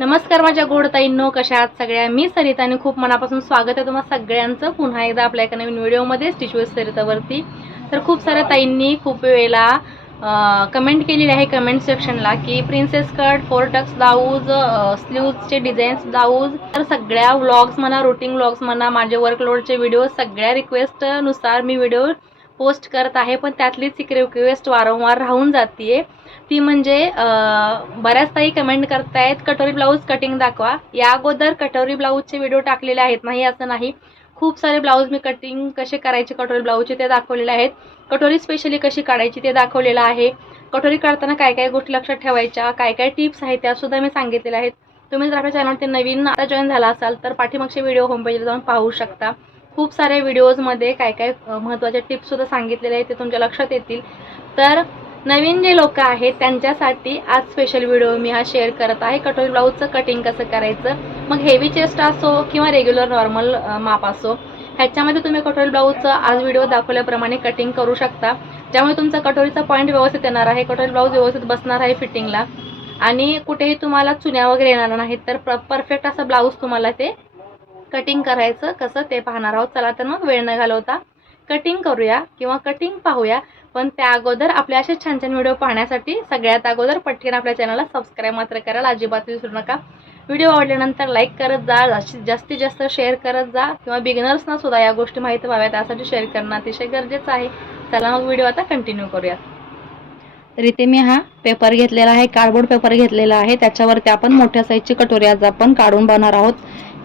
नमस्कार माझ्या गोड ताईंनो, कशा आहात सगळ्या? मी सरिता आणि खूप मनापासून स्वागत आहे तुम्हा सगळ्यांचं पुन्हा एकदा आपल्या एका नवीन व्हिडिओमध्ये स्टिच विथ सरितावरती. तर खूप साऱ्या ताईंनी खूप वेळेला कमेंट केलेली आहे कमेंट सेक्शनला की princess cut, four tucks blouse, स्लीव्जचे डिझाईन्स ब्लाऊज. तर सगळ्या व्लॉग्स म्हणा, रूटीन व्लॉग्स म्हणा, माझे वर्कलोडचे व्हिडिओ सगळ्या रिक्वेस्टनुसार मी व्हिडिओ पोस्ट करत आहे. पण त्यातलीच एक रिक्वेस्ट वारंवार राहून जाते, ती म्हणजे बऱ्याच ताई कमेंट करतायत कटोरी ब्लाऊज कटिंग दाखवा. या अगोदर कटोरी ब्लाऊजचे व्हिडिओ टाकलेले आहेत, नाही असं नाही. खूप सारे ब्लाऊज मी कटिंग कसे करायचे कटोरी ब्लाऊजचे ते दाखवलेले आहेत. कटोरी स्पेशली कशी काढायची ते दाखवलेलं आहे. कटोरी काढताना काय काय गोष्टी लक्षात ठेवायच्या, काय काय टिप्स आहेत त्यासुद्धा मी सांगितलेल्या आहेत. तुम्ही जर आपल्या चॅनलवरती नवीन आता जॉईन झाला असाल तर पाठीमागचे व्हिडिओ होमपेजला जाऊन पाहू शकता. खूप साऱ्या व्हिडिओजमध्ये काय काय महत्त्वाच्या टिप्ससुद्धा सांगितलेले आहेत, ते तुमच्या लक्षात येतील. तर नवीन जे लोक आहेत त्यांच्यासाठी आज स्पेशल व्हिडिओ मी हा शेअर करत आहे. कटोरी ब्लाऊजचं कटिंग कसं करायचं, मग हेवी चेस्ट असो किंवा रेग्युलर नॉर्मल माप असो, ह्याच्यामध्ये तुम्ही कटोरी ब्लाऊजचं आज व्हिडिओ दाखवल्याप्रमाणे कटिंग करू शकता, ज्यामुळे तुमचा कटोरीचा पॉईंट व्यवस्थित येणार आहे, कटोरी ब्लाऊज व्यवस्थित बसणार आहे फिटिंगला आणि कुठेही तुम्हाला चुन्या वगैरे येणार नाहीत. तर परफेक्ट असं ब्लाऊज तुम्हाला ते कटिंग करायचं कसं ते पाहणार आहोत. चला तर मग वेळ न घालवता कटिंग करूया किंवा कटिंग पाहूया. पण त्या अगोदर आपल्या असे छान छान व्हिडिओ पाहण्यासाठी सगळ्यात अगोदर पटकन आपल्या चॅनलला सबस्क्राईब मात्र करायला अजिबात विसरू नका. व्हिडिओ आवडल्यानंतर लाईक करत जा, जास्तीत जास्त शेअर करत जा किंवा बिगिनर्सना सुद्धा या गोष्टी माहिती व्हाव्यात त्यासाठी शेअर करणं अतिशय गरजेचं आहे. चला मग व्हिडिओ आता कंटिन्यू करूया. तर इथे मी हा पेपर घेतलेला आहे, कार्डबोर्ड पेपर घेतलेला आहे. त्याच्यावरती आपण मोठ्या साईजची कटोरी आज आपण काढून बघणार आहोत.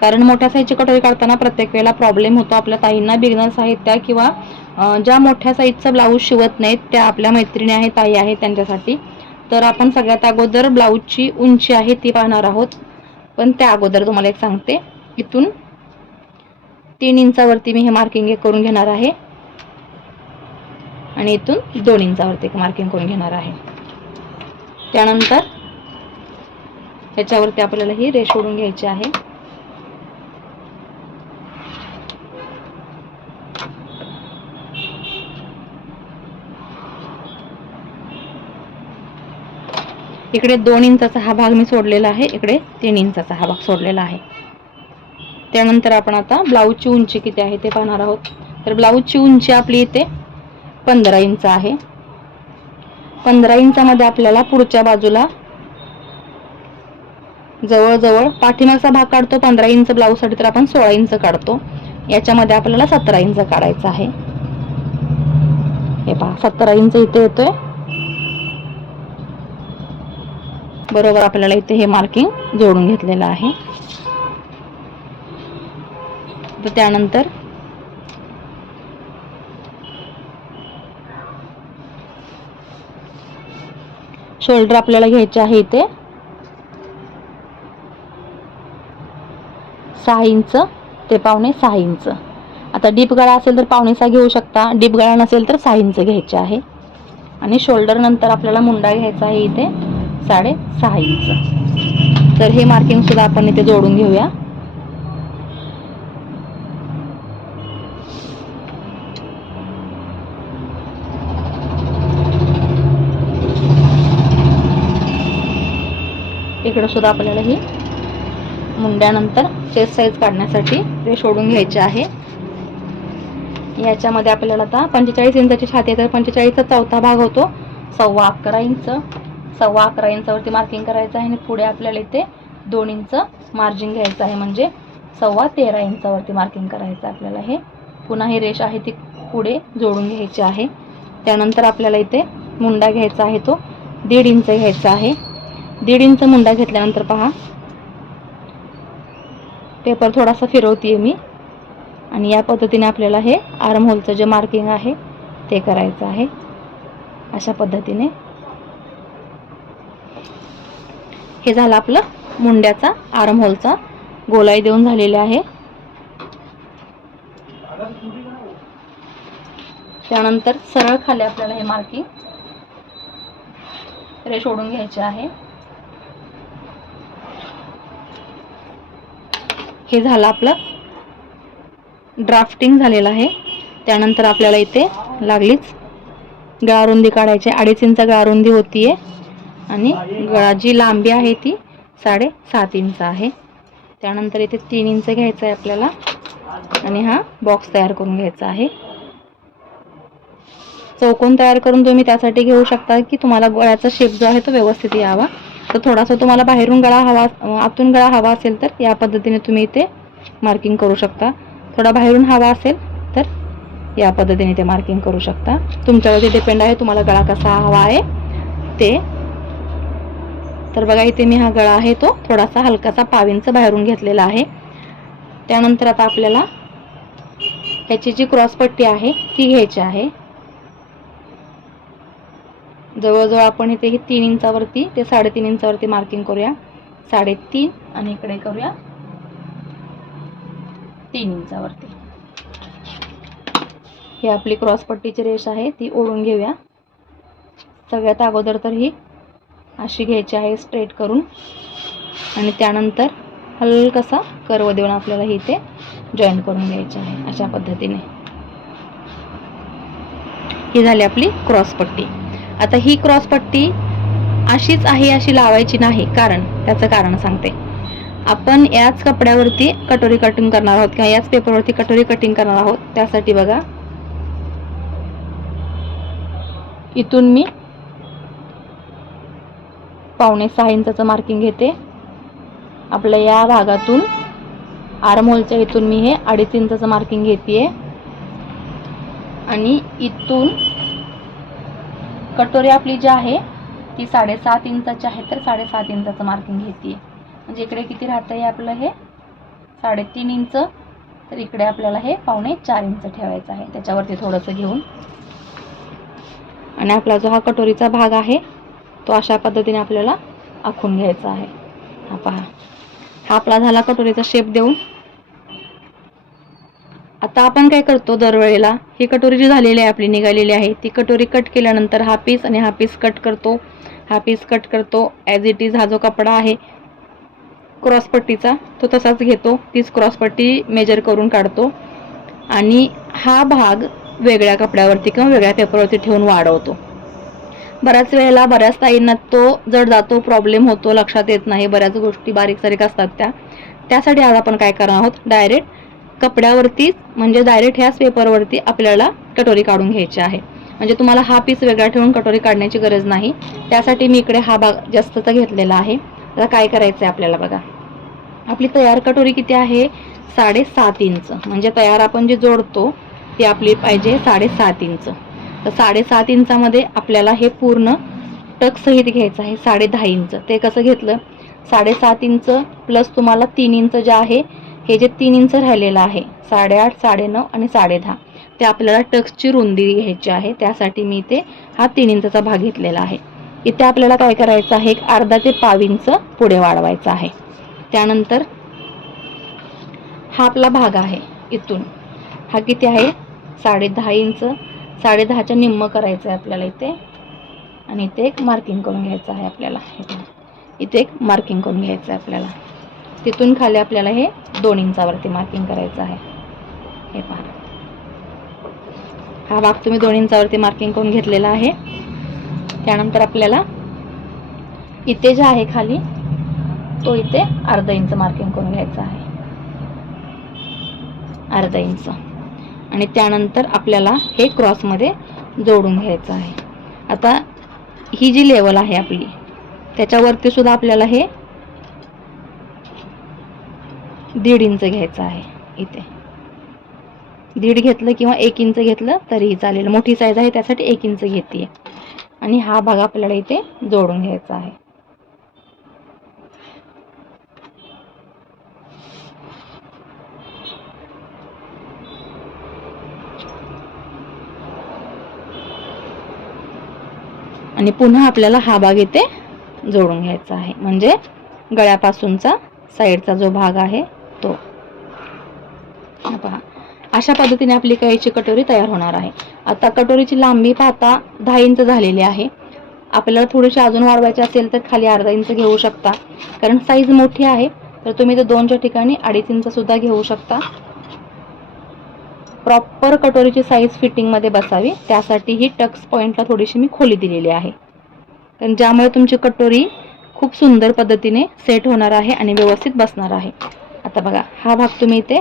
कारण मोठ्या साईजची कटोरी काढताना प्रत्येक वेळेला प्रॉब्लेम होतो आपल्या ताईंना, बिगिनर्स आहेत त्या किंवा ज्या मोठ्या साईजचा ब्लाऊज शिवत नाहीत त्या आपल्या मैत्रिणी आहेत, ताई आहेत त्यांच्यासाठी. तर आपण सगळ्यात अगोदर ब्लाऊजची उंची आहे ती पाहणार आहोत. पण त्या अगोदर तुम्हाला एक सांगते, इथून 3 इंचावरती मी हे मार्किंग करून घेणार आहे आणि इथून 2 इंचावरती मार्किंग करून घेणार आहे. त्यानंतर ह्याच्यावरती आपल्याला ही रेष ओढून घ्यायची आहे. इकडे 2 इंचाचा हा भाग मी सोडलेला आहे, इकडे 3 इंचाचा हा भाग सोडलेला आहे. त्यानंतर आपण आता ब्लाऊजची उंची किती आहे ते पाहणार आहोत. तर ब्लाऊजची उंची आपली इथे 15 इंच आहे. 15 इंचामध्ये आपल्याला पुढच्या बाजूला जवळजवळ पाठीमागचा भाग काढतो 15 इंच ब्लाऊजसाठी, तर आपण 16 इंच काढतो. याच्यामध्ये आपल्याला 17 इंच काढायचं आहे. हे पहा 17 इंच इथे येतोय. बरोबर आपल्याला इथे हे मार्किंग जोडून घेतलेलं आहे. तर त्यानंतर शोल्डर आपल्याला घ्यायचे आहे इथे 6 इंच ते पावणे 6 इंच. आता डीप गळा असेल तर पावणे 6 घेऊ शकता, डीप गळा नसेल तर 6 इंच घ्यायचे आहे. आणि शोल्डर नंतर आपल्याला मुंडा घ्यायचा आहे इथे 6.5 इंच. तर हे मार्किंग सुद्धा आपण इथे जोडून घेऊया. इकडे सुद्धा आपल्याला ही मुंड्यानंतर चेस्ट साईज काढण्यासाठी रेष ओढून घ्यायची आहे. याच्यामध्ये आपल्याला आता 45 इंचाची छाती आहे, तर 45चा चौथा भाग होतो 11.25 इंच. 11.25 इंचावरती मार्किंग करायचं आहे आणि पुढे आपल्याला इथे 2 इंच मार्जिन घ्यायचं आहे, म्हणजे 13.25 इंचावरती मार्किंग करायचं आहे आपल्याला. हे पुन्हा ही रेष आहे ती पुढे जोडून घ्यायची आहे. त्यानंतर आपल्याला इथे मुंडा घ्यायचा आहे, तो 1.5 इंच घ्यायचा आहे. 1.5 इंच मुंडा घेतल्यानंतर पहा पेपर थोडासा फिरवते मी आणि या पद्धतीने आपल्याला हे आर्म होलचं जे मार्किंग आहे ते करायचं आहे. अशा पद्धतीने हे झालं आपलं मुंड्याचा आर्म होलचा गोलाई देऊन झालेले आहे. त्यानंतर सरळ खाली आपल्याला हे मार्किंग रेष ओढून घ्यायचे आहे. हे झालं आपलं ड्राफ्टिंग झालेलं आहे. त्यानंतर आपल्याला इथे लागलीच गळारुंदी काढायची. 2.5 इंच गळारुंदी होतीये आणि गळा जी लांबी आहे ती 7.5 इंच आहे. त्यानंतर इथे 3 इंच घ्यायचं आहे आपल्याला आणि हा बॉक्स तयार करून घ्यायचा आहे. चौकोन तयार करून तुम्ही त्यासाठी घेऊ शकता की तुम्हाला गळ्याचा शेप जो आहे तो व्यवस्थित यावा. तर थोडासा तुम्हाला बाहेरून गळा हवा, आतून गळा हवा असेल तर या पद्धतीने तुम्ही इथे मार्किंग करू शकता. थोडा बाहेरून हवा असेल तर या पद्धतीने ते मार्किंग करू शकता. तुमच्यावरती डिपेंड आहे तुम्हाला गळा कसा हवा आहे ते. तर बघा इथे मी हा गळा आहे तो थोडासा हलकासा 1.5 इंच बाहेरून घेतलेला आहे. त्यानंतर आता आपल्याला ह्याची जी क्रॉस पट्टी आहे ती घ्यायची आहे. जवळजवळ आपण इथे 3 इंचावरती ते 3.5 इंचावरती मार्किंग करूया. 3.5 आणि इकडे करूया 3 इंचावरती. ही आपली क्रॉस पट्टीची रेष आहे ती ओढून घेऊया. सगळ्यात अगोदर तर ही अशी घ्यायची आहे स्ट्रेट करून आणि त्यानंतर हलकासा कर्व देऊन आपल्याला ही इथे जॉईंट करून घ्यायची आहे. अशा पद्धतीने ही झाली आपली क्रॉस पट्टी. आता ही क्रॉस पट्टी अशीच आहे अशी लावायची नाही, त्याचं कारण सांगते. आपण याच कपड्यावरती कटोरी कटिंग करणार आहोत किंवा याच पेपरवरती कटोरी कटिंग करणार आहोत. त्यासाठी बघा इथून मी 5.25 इंचाचं मार्किंग घेते. आपल्या या भागातून आर्महोलच्या इथून मी हे 2.5 इंचाचं मार्किंग घेते आणि इथून कटोरी आपली जी आहे ती 7.5 इंचाची आहे तर 7.5 इंचाचं मार्किंग घेते. म्हणजे इकडे किती राहतं आहे आपलं हे 3.5 इंच, तर इकडे आपल्याला हे 4.25 इंच ठेवायचं आहे त्याच्यावरती थोडंसं घेऊन. आणि आपला जो हा कटोरीचा भाग आहे तो अशा पद्धतीने आपल्याला आखून घ्यायचा आहे. हा पहा, हा आपला झाला कटोरीचा शेप देऊन. आता आपण काय करतो दरवेळेला, ही कटोरी जी झालेली आहे आपली निघालेली आहे ती कटोरी कट केल्यानंतर हा पीस आणि हा पीस कट करतो, हा पीस कट करतो. ॲज इट इज हा जो कपडा आहे क्रॉस पट्टीचा तो तसाच घेतो, तीच क्रॉस पट्टी मेजर करून काढतो आणि हा भाग वेगळ्या कपड्यावरती किंवा वेगळ्या पेपरवरती ठेवून वाढवतो. बऱ्याच वेळेला बऱ्याच ताईंना तो जड जातो, प्रॉब्लेम होतो, लक्षात येत नाही, बऱ्याच गोष्टी बारीक सारीक असतात त्यासाठी आज आपण काय करणार आहोत, डायरेक्ट कपड्यावरती म्हणजे डायरेक्ट ह्याच पेपरवरती आपल्याला कटोरी काढून घ्यायची आहे. म्हणजे तुम्हाला हा पीस वेगळा ठेवून कटोरी काढण्याची गरज नाही. त्यासाठी मी इकडे हा भाग जास्तचा घेतलेला आहे. आता काय करायचं आहे आपल्याला बघा, आपली तयार कटोरी किती आहे 7.5 इंच, म्हणजे तयार आपण जे जोडतो ती आपली पाहिजे 7.5 इंच. तर 7.5 इंचामध्ये आपल्याला हे पूर्ण टक सहित घ्यायचं आहे 10.5 इंच. ते कसं घेतलं, 7.5 इंच प्लस तुम्हाला 3 इंच जे आहे, हे जे 3 इंच राहिलेलं आहे 8.5, 9.5 आणि 10.5 ते आपल्याला टक्सची रुंदी घ्यायची आहे. त्यासाठी मी इथे हा 3 इंचचा भाग घेतलेला आहे. इथे आपल्याला काय करायचं आहे, एक अर्धा ते पाव इंच पुढे वाढवायचा आहे. त्यानंतर हा आपला भाग आहे इथून, हा किती आहे 10.5 इंच, 10.5च्या निम्म करायचं आहे आपल्याला इथे आणि इथे एक मार्किंग करून घ्यायचं आहे आपल्याला. इथे एक मार्किंग करून घ्यायचं आहे आपल्याला. तिथून खाली आपल्याला हे 2 इंचावरती मार्किंग करायचं आहे. हे पहा, हा भाग तुम्ही 2 इंचावरती मार्किंग करून घेतलेला आहे. त्यानंतर आपल्याला इथे जे आहे खाली तो इथे अर्धा इंच मार्किंग करून घ्यायचा आहे, अर्धा इंच. आणि त्यानंतर आपल्याला हे क्रॉसमध्ये जोडून घ्यायचं आहे. आता ही जी लेवल आहे आपली त्याच्यावरती सुद्धा आपल्याला हे 1.5 इंच घ्यायचं आहे. इथे 1.5 घेतलं किंवा 1 इंच घेतलं तरीही चालेल, मोठी साईज आहे त्यासाठी 1 इंच घेते. आणि हा भाग आपल्याला इथे जोडून घ्यायचा आहे. आणि पुन्हा आपल्याला हा भाग इथे जोडून घ्यायचा आहे, म्हणजे गळ्यापासूनचा साईडचा जो भाग आहे तो. पहा, अशा पद्धतीने आपली कैची कटोरी तयार होणार आहे. आता कटोरीची लांबी पाहता 10 इंच झालेली आहे. आपल्याला थोडीशी अजून वाढवायची असेल तर खाली अर्धा इंच घेऊ शकता, कारण साईज मोठी आहे. तर तुम्ही ते 2च्या ठिकाणी 2.5 इंच सुद्धा घेऊ शकता. प्रॉपर कटोरीची साईज फिटिंगमध्ये बसावी त्यासाठी ही टक्स पॉईंटला थोडीशी मी खोली दिलेली आहे, कारण ज्यामुळे तुमची कटोरी खूप सुंदर पद्धतीने सेट होणार आहे आणि व्यवस्थित बसणार आहे. आता बघा, हा भाग तुम्ही इथे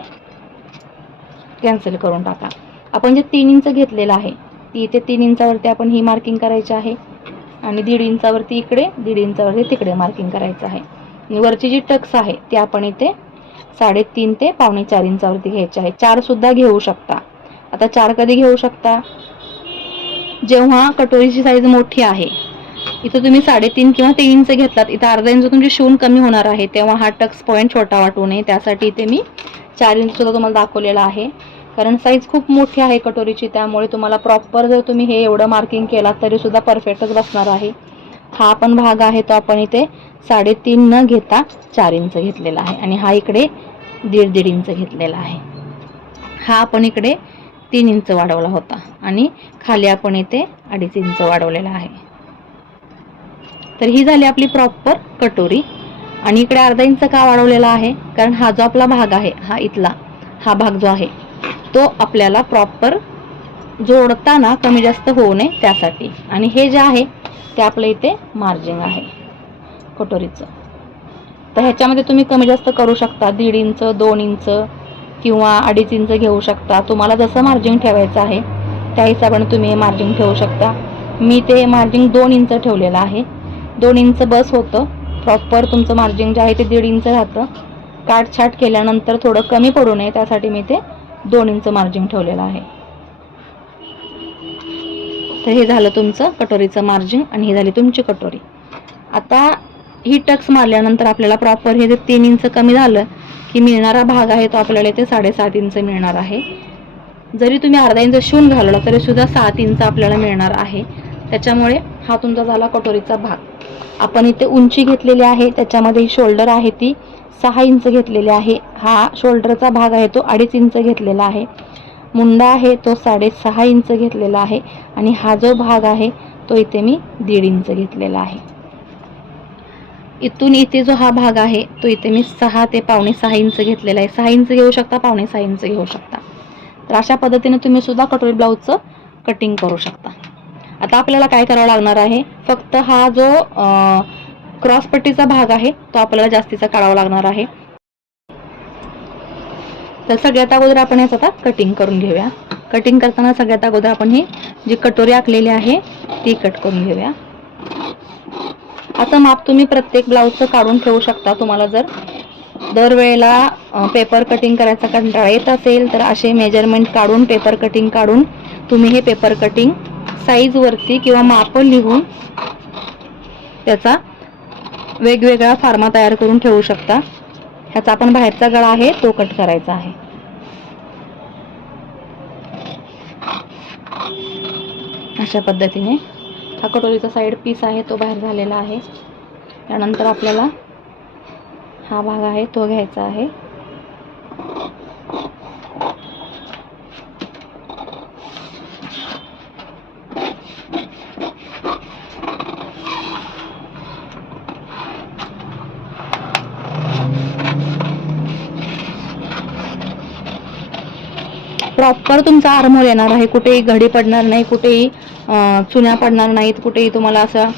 कॅन्सल करून टाका. आपण जे 3 इंच घेतलेलं आहे, इथे 3 इंचावरती आपण ही मार्किंग करायची आहे आणि 1.5 इंचावरती इकडे, 1.5 इंचावरती तिकडे मार्किंग करायचं आहे. आणि वरची जी टक्स आहे ती आपण इथे 3.5 ते 4.25 इंचावरती घ्यायची आहे. 4 सुद्धा घेऊ शकता. आता 4 कधी घेऊ शकता, जेव्हा कटोरीची साईज मोठी आहे, इथं तुम्ही 3.5 किंवा 3 इंच घेतलात, इथं अर्धा इंच तुमची शिवून कमी होणार आहे, तेव्हा हा टक्स पॉईंट छोटा वाटू नये त्यासाठी इथे मी 4 इंच सुद्धा तुम्हाला दाखवलेला आहे. कारण साईज खूप मोठी आहे कटोरीची, त्यामुळे तुम्हाला प्रॉपर जर तुम्ही हे एवढं मार्किंग केलात तरी सुद्धा परफेक्टच बसणार आहे. हा पण भाग आहे तो आपण इथे 3.5 न घेता 4 इंच घेतलेला आहे आणि हा इकडे 1.5 इंच घेतलेला आहे. हा आपण इकडे 3 इंच वाढवला होता आणि खाली आपण इथे 2.5 इंच वाढवलेला आहे. तर ही झाली आपली प्रॉपर कटोरी. आणि इकडे अर्धा इंच का वाढवलेला आहे, कारण हा जो आपला भाग आहे, हा इथला हा भाग जो आहे तो आपल्याला प्रॉपर जोडताना कमी जास्त होऊ नये त्यासाठी. आणि हे जे आहे ते आपलं इथे मार्जिन आहे कटोरीचं. तर ह्याच्यामध्ये तुम्ही कमी जास्त करू शकता, 1.5 इंच, 2 इंच किंवा 2.5 इंच घेऊ शकता. तुम्हाला जसं मार्जिन ठेवायचं आहे त्या हिशोबाने तुम्ही हे मार्जिन ठेवू शकता. मी ते मार्जिन 2 इंच ठेवलेलं आहे. 2 इंच बस होतं. प्रॉपर तुमचं मार्जिन जे आहे ते 1.5 इंच राहतं. काटछाट केल्यानंतर थोडं कमी पडू नये त्यासाठी मी ते 2 इंच मार्जिन ठेवलेलं आहे. तर हे झालं तुमचं कटोरीचं मार्जिन आणि ही झाली तुमची कटोरी. आता ही टक्स मारल्यानंतर आपल्याला प्रॉपर हे जे 3 इंच कमी झालं की मिळणारा भाग आहे तो आपल्याला इथे 7.5 इंच मिळणार आहे. जरी तुम्ही अर्धा इंच शिवून घालवला तरी सुद्धा 7 इंच आपल्याला मिळणार आहे. त्याच्यामुळे हा तुमचा झाला कटोरीचा भाग. आपण इथे उंची घेतलेली आहे, त्याच्यामध्ये शोल्डर आहे ती 6 इंच घेतलेली आहे. हा शोल्डरचा भाग आहे तो 2.5 इंच घेतलेला आहे. मुंडा आहे तो 6.5 इंच घेतलेला आहे आणि हा जो भाग आहे तो इथे मी 1.5 इंच घेतलेला आहे. इथून इथे जो हा भाग आहे तो इथे मी 6 ते 5.25 इंच घेतलेला आहे. 6 इंच घेऊ शकता, 5.25 इंच घेऊ शकता. तर अशा पद्धतीने तुम्ही सुद्धा कटोरी ब्लाऊजचं कटिंग करू शकता. आता आपल्याला काय करावं लागणार आहे, फक्त हा जो क्रॉस पट्टीचा भाग आहे तो आपल्याला जास्तीचा काढावा लागणार आहे. तर सगळ्यात अगोदर आपण याचं आता कटिंग करून घेऊया. कटिंग करताना सगळ्यात अगोदर आपण ही जी कटोरी आखलेली आहे ती कट करून घेऊया. आता माप तुम्ही प्रत्येक ब्लाऊजचं काढून ठेवू शकता. तुम्हाला जर दरवेळेला पेपर कटिंग करायचा कंटाळा येत असेल तर असे मेजरमेंट काढून, पेपर कटिंग काढून तुम्ही हे पेपर कटिंग साईजवरती किंवा माप लिहून त्याचा वेगवेगळा फॉर्मा तयार करून ठेवू शकता. ह्याचा आपण बाहेरचा गळा आहे तो कट करायचा आहे. अशा पद्धतीने हा कटोरीचा साईड पीस आहे तो बाहेर झालेला आहे. त्यानंतर आपल्याला हा भाग आहे तो घ्यायचा आहे. प्रॉपर तुमचा आर्महोल येणार आहे. कुठेही घडी पडणार नाही, कुठेही चुन्या पडणार नाहीत, कुठेही तुम्हाला असं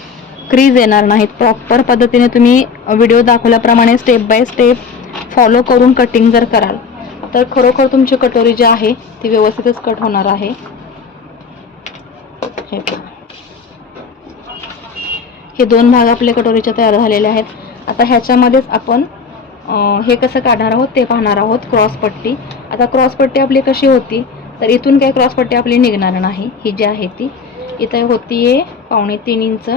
क्रीज येणार नाहीत. प्रॉपर पद्धतीने तुम्ही व्हिडिओ दाखवल्याप्रमाणे स्टेप बाय स्टेप फॉलो करून कटिंग जर कराल तर खरोखर तुमची कटोरी जी आहे ती व्यवस्थितच कट होणार आहे. हे 2 भाग आपले कटोरीचे तयार झालेले आहेत. आता ह्याच्यामध्येच आपण हे कसं काढणार आहोत ते पाहणार आहोत. क्रॉस पट्टी. आता क्रॉस पट्टी आपली कशी होती, तर इथून काही क्रॉस पट्टी आपली निघणार नाही. ही जी आहे ती इथे होतीये 2.25 इंच,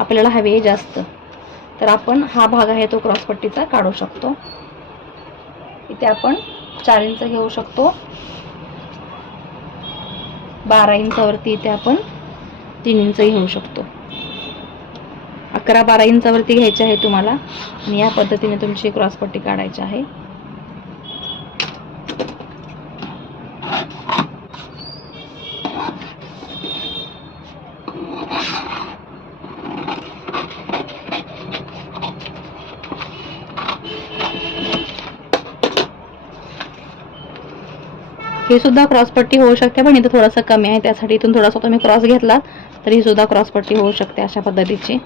आपल्याला हवी आहे जास्त. तर आपण हा भाग आहे तो क्रॉस पट्टीचा काढू शकतो. इथे आपण 4 इंच घेऊ शकतो. 12 इंचावरती इथे आपण 3 इंच घेऊ शकतो. 11-12 इंचावरती घ्यायची आहे तुम्हाला आणि या पद्धतीने तुमची क्रॉस पट्टी काढायची आहे. हे सुद्धा क्रॉस पट्टी होऊ शकते, पण इथं थोडंसं कमी आहे त्यासाठी इथून थोडासा तुम्ही क्रॉस घेतला तर ही सुद्धा क्रॉस पट्टी होऊ शकते अशा पद्धतीची.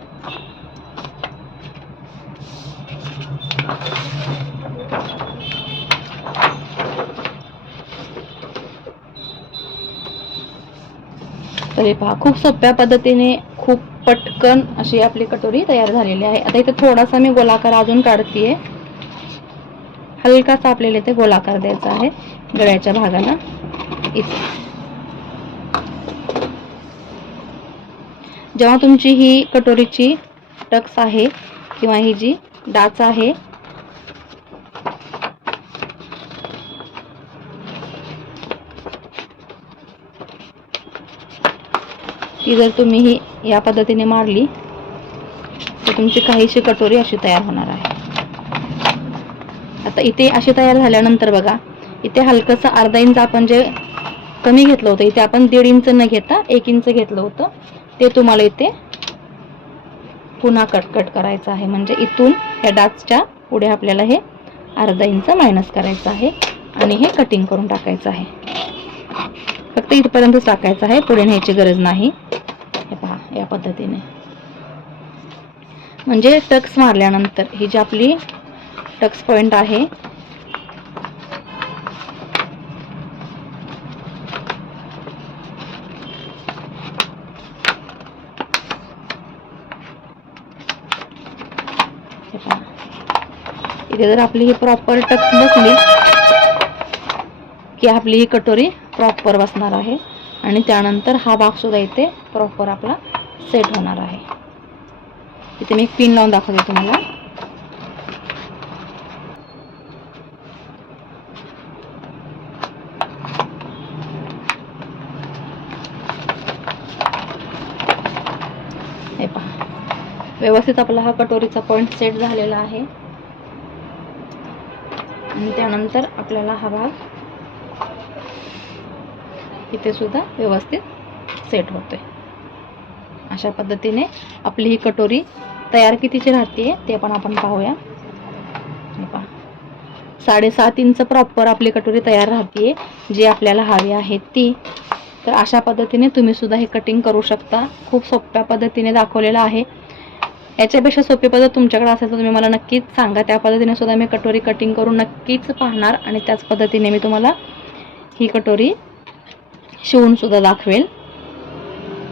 तर हे पहा, खूप सोप्या पद्धतीने खूप पटकन अशी आपली कटोरी तयार झालेली आहे. आता इथे थोडासा मी गोलाकार अजून काढतेय. हलकासा आपल्याला इथे गोलाकार द्यायचा आहे गळ्याच्या भागाला. जेव्हा तुमची ही कटोरीची टक्स आहे किंवा ही जी डाच आहे ती जर तुम्ही ही या पद्धतीने मारली तर तुमची काहीशी कटोरी अशी तयार होणार आहे. आता इथे अशी तयार झाल्यानंतर बघा, इथे हलकंसं अर्धा इंच आपण जे कमी घेतलं होतं, इथे आपण 1.5 इंच न घेता 1 इंच घेतलं होतं, ते तुम्हाला इथे पुन्हा कट करायचं आहे. म्हणजे इथून या डाचच्या पुढे आपल्याला हे अर्धा इंच मायनस करायचं आहे आणि हे कटिंग करून टाकायचं आहे. फक्त इथपर्यंतच टाकायचं आहे, पुढे न्यायची गरज नाही. हे पहा, या पद्धतीने. म्हणजे टक्स मारल्यानंतर ही जी आपली टक्स पॉइंट आहे इथे जर आपली ही प्रॉपर टक्स बसली की आपली ही कटोरी प्रॉपर बसणार आहे आणि त्यानंतर हा भाग सुद्धा इथे प्रॉपर आपला सेट होणार आहे. इथे मी एक पिन लावून दाखवते तुम्हाला. हे पहा, व्यवस्थित आपला हा कटोरीचा पॉइंट सेट झालेला आहे आणि त्यानंतर आपल्याला हा भाग इथे सुद्धा व्यवस्थित सेट होतोय. अशा पद्धतीने आपली ही कटोरी तयार कितीची राहते ते पण आपण पाहूया. 7.5 इंच प्रॉपर आपली कटोरी तयार राहते जी आपल्याला हवी आहे ती. तर अशा पद्धतीने तुम्ही सुद्धा हे कटिंग करू शकता. खूप सोप्या पद्धतीने दाखवलेलं आहे. याच्यापेक्षा सोपी पद्धत तुमच्याकडे असेल तर तुम्ही मला नक्कीच सांगा. त्या पद्धतीने सुद्धा मी कटोरी कटिंग करून नक्कीच पाहणार आणि त्याच पद्धतीने मी तुम्हाला ही कटोरी शिवून सुद्धा दाखवेल.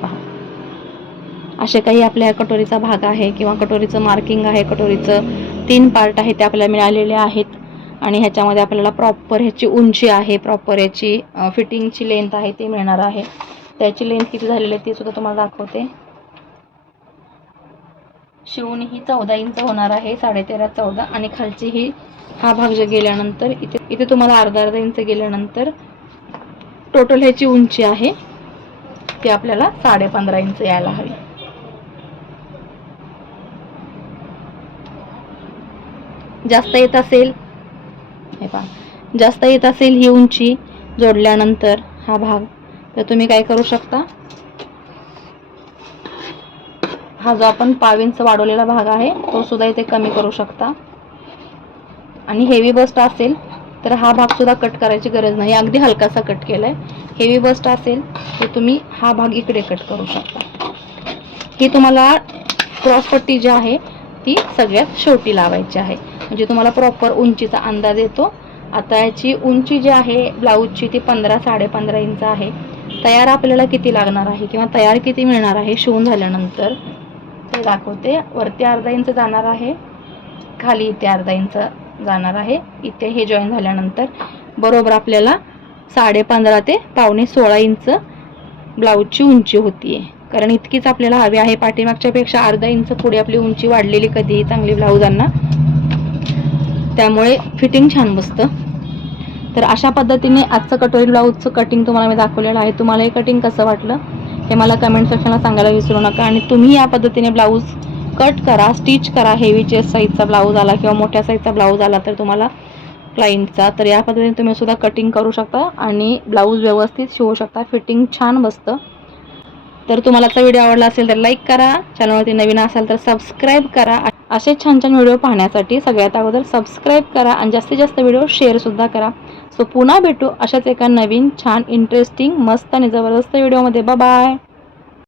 पहा, असे काही आपल्या कटोरीचा भाग आहे किंवा कटोरीचं मार्किंग आहे, कटोरीचं 3 पार्ट आहे ते आपल्याला मिळालेले आहेत आणि ह्याच्यामध्ये आपल्याला प्रॉपर ह्याची उंची आहे, प्रॉपर याची फिटिंगची लेंथ आहे ती मिळणार आहे. त्याची लेंथ किती झालेली आहे ती सुद्धा तुम्हाला दाखवते. शिवून ही 14 इंच होणार आहे, 13.5 14 आणि खालची ही हा भाग जे गेल्यानंतर इथे तुम्हाला अर्धा इंच गेल्यानंतर टोटल ह्याची उंची आहे ती आपल्याला 15.5 इंच यायला हवी. जास्त येत असेल, हे पहा, जास्त येत असेल ही उंची जोडल्यानंतर हा भाग, तर तुम्ही काय करू शकता, हा जो आपण 1/2 इंच वाढवलेला भाग आहे तो सुद्धा इथे कमी करू शकता. आणि हेवी बस्ट असेल तर हा भाग सुद्धा कट करायची गरज नाही, अगदी हलकासा कट केलाय. हेवी बस्ट असेल तर तुम्ही हा भाग इकडे कट करू शकता. ही तुम्हाला क्रॉस पट्टी जी आहे ती सगळ्यात शेवटी लावायची आहे म्हणजे तुम्हाला प्रॉपर उंचीचा अंदाज येतो. आता याची उंची जी आहे ब्लाऊजची ती 15 15.5 इंच आहे. तयार आपल्याला किती लागणार आहे किंवा तयार किती मिळणार आहे शिवून झाल्यानंतर ते दाखवते. वरती अर्धा इंच जाणार आहे, खाली इथे अर्धा इंच जाणार आहे. इथे हे जॉईन झाल्यानंतर बरोबर आपल्याला 15.5 ते पावणे 16 इंच ब्लाऊजची उंची होतीये. कारण इतकीच आपल्याला हवी आहे. पाठीमागच्या पेक्षा अर्धा इंच पुढे आपली उंची वाढलेली कधीही चांगली ब्लाऊजांना, त्यामुळे फिटिंग छान बसतं. तर अशा पद्धतीने आजचं कटोरी ब्लाऊजचं कटिंग तुम्हाला मी दाखवलेलं आहे. तुम्हाला हे कटिंग कसं वाटलं हे मला कमेंट सेक्शनला सांगायला विसरू नका. आणि तुम्ही या पद्धतीने ब्लाऊज कट करा, स्टिच करा. हेवी चेस्ट साईजचा ब्लाऊज आला किंवा मोठ्या साईजचा ब्लाऊज आला तर तुम्हाला क्लाइंटचा, तर या पद्धतीने तुम्ही सुद्धा कटिंग करू शकता आणि ब्लाऊज व्यवस्थित शिवू शकता. फिटिंग छान बसतं. तर तुम्हाला आजचा व्हिडिओ आवडला असेल तर लाईक करा, चॅनलवरती नवीन असाल तर सबस्क्राईब करा. असे छान छान व्हिडिओ पाहण्यासाठी सगळ्यात अगोदर सबस्क्राईब करा आणि जास्तीत जास्त व्हिडिओ शेअरसुद्धा करा. सो पुन्हा भेटू अशाच एका नवीन छान इंटरेस्टिंग मस्त आणि जबरदस्त व्हिडिओमध्ये. Bye bye.